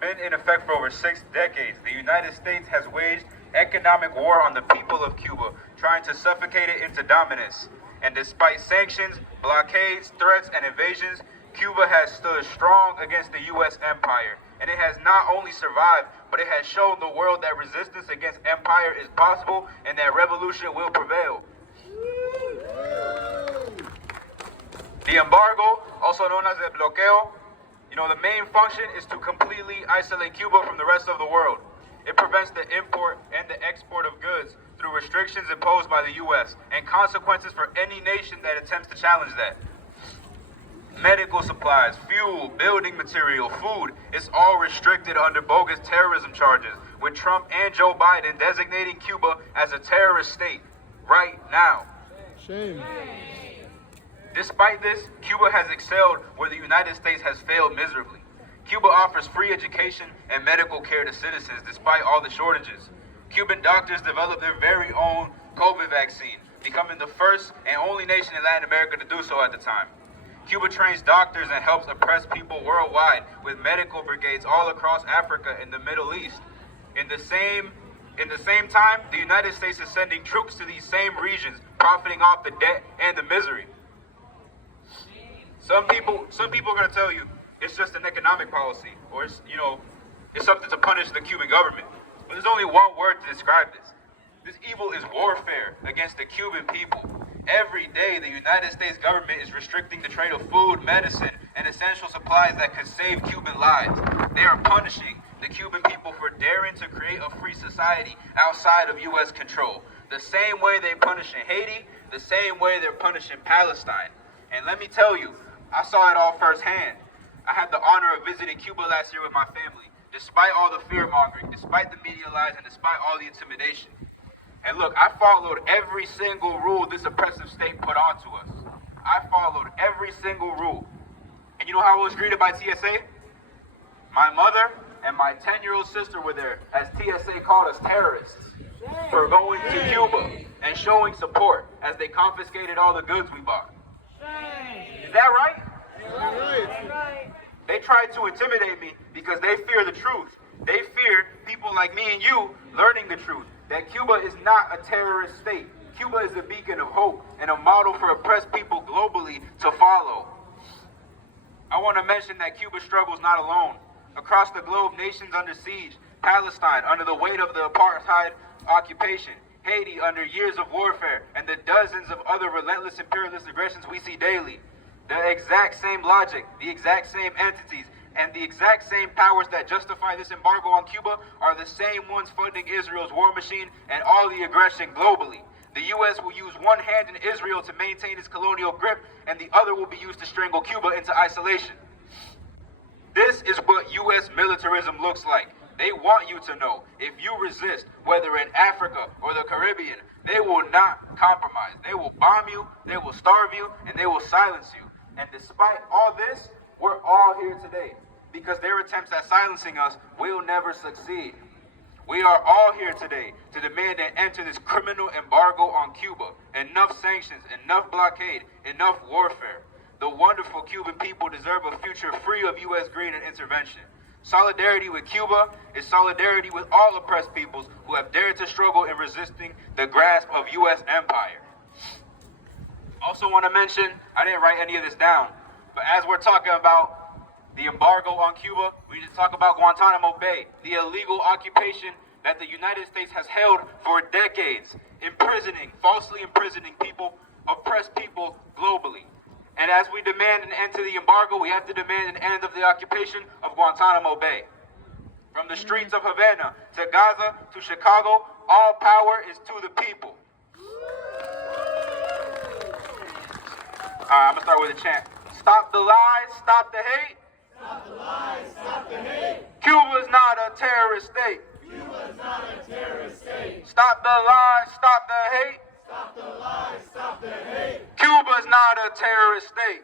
Been in effect for over 6 decades, the United States has waged economic war on the people of Cuba, trying to suffocate it into dominance. And despite sanctions, blockades, threats, and invasions, Cuba has stood strong against the U.S. empire. And it has not only survived, but it has shown the world that resistance against empire is possible and that revolution will prevail. The embargo, also known as el bloqueo, the main function is to completely isolate Cuba from the rest of the world. It prevents the import and the export of goods through restrictions imposed by the U.S. and consequences for any nation that attempts to challenge that. Medical supplies, fuel, building material, food, it's all restricted under bogus terrorism charges, with Trump and Joe Biden designating Cuba as a terrorist state right now. Shame. Despite this, Cuba has excelled where the United States has failed miserably. Cuba offers free education and medical care to citizens despite all the shortages. Cuban doctors developed their very own COVID vaccine, becoming the first and only nation in Latin America to do so at the time. Cuba trains doctors and helps oppressed people worldwide with medical brigades all across Africa and the Middle East. In the same time, the United States is sending troops to these same regions, profiting off the debt and the misery. Some people are going to tell you it's just an economic policy, or it's something to punish the Cuban government. But there's only one word to describe this. This evil is warfare against the Cuban people. Every day, the United States government is restricting the trade of food, medicine, and essential supplies that could save Cuban lives. They are punishing the Cuban people for daring to create a free society outside of U.S. control. The same way they punish in Haiti, the same way they're punishing Palestine. And let me tell you, I saw it all firsthand. I had the honor of visiting Cuba last year with my family, despite all the fear-mongering, despite the media lies, and despite all the intimidation. And look, I followed every single rule this oppressive state put onto us. I followed every single rule. And you know how I was greeted by TSA? My mother and my 10-year-old sister were there, as TSA called us terrorists for going to Cuba and showing support as they confiscated all the goods we bought. Is that right? They tried to intimidate me because they fear the truth. They fear people like me and you learning the truth, that Cuba is not a terrorist state. Cuba is a beacon of hope and a model for oppressed people globally to follow. I want to mention that Cuba struggles not alone. Across the globe, nations under siege, Palestine under the weight of the apartheid occupation, Haiti under years of warfare, and the dozens of other relentless imperialist aggressions we see daily. The exact same logic, the exact same entities, and the exact same powers that justify this embargo on Cuba are the same ones funding Israel's war machine and all the aggression globally. The U.S. will use one hand in Israel to maintain its colonial grip, and the other will be used to strangle Cuba into isolation. This is what U.S. militarism looks like. They want you to know, if you resist, whether in Africa or the Caribbean, they will not compromise. They will bomb you, they will starve you, and they will silence you. And despite all this, we're all here today because their attempts at silencing us will never succeed. We are all here today to demand an end to this criminal embargo on Cuba. Enough sanctions, enough blockade, enough warfare. The wonderful Cuban people deserve a future free of U.S. greed and intervention. Solidarity with Cuba is solidarity with all oppressed peoples who have dared to struggle in resisting the grasp of U.S. empire. Also want to mention, I didn't write any of this down, but as we're talking about the embargo on Cuba, we need to talk about Guantanamo Bay, the illegal occupation that the United States has held for decades, falsely imprisoning people, oppressed people globally. And as we demand an end to the embargo, we have to demand an end of the occupation of Guantanamo Bay. From the streets of Havana to Gaza to Chicago, all power is to the people. I'm going to start with a chant. Stop the lies, stop the hate. Stop the lies, stop the hate. Cuba's not a terrorist state. Cuba's not a terrorist state. Stop the lies, stop the hate. Stop the lies, stop the hate. Cuba's not a terrorist state.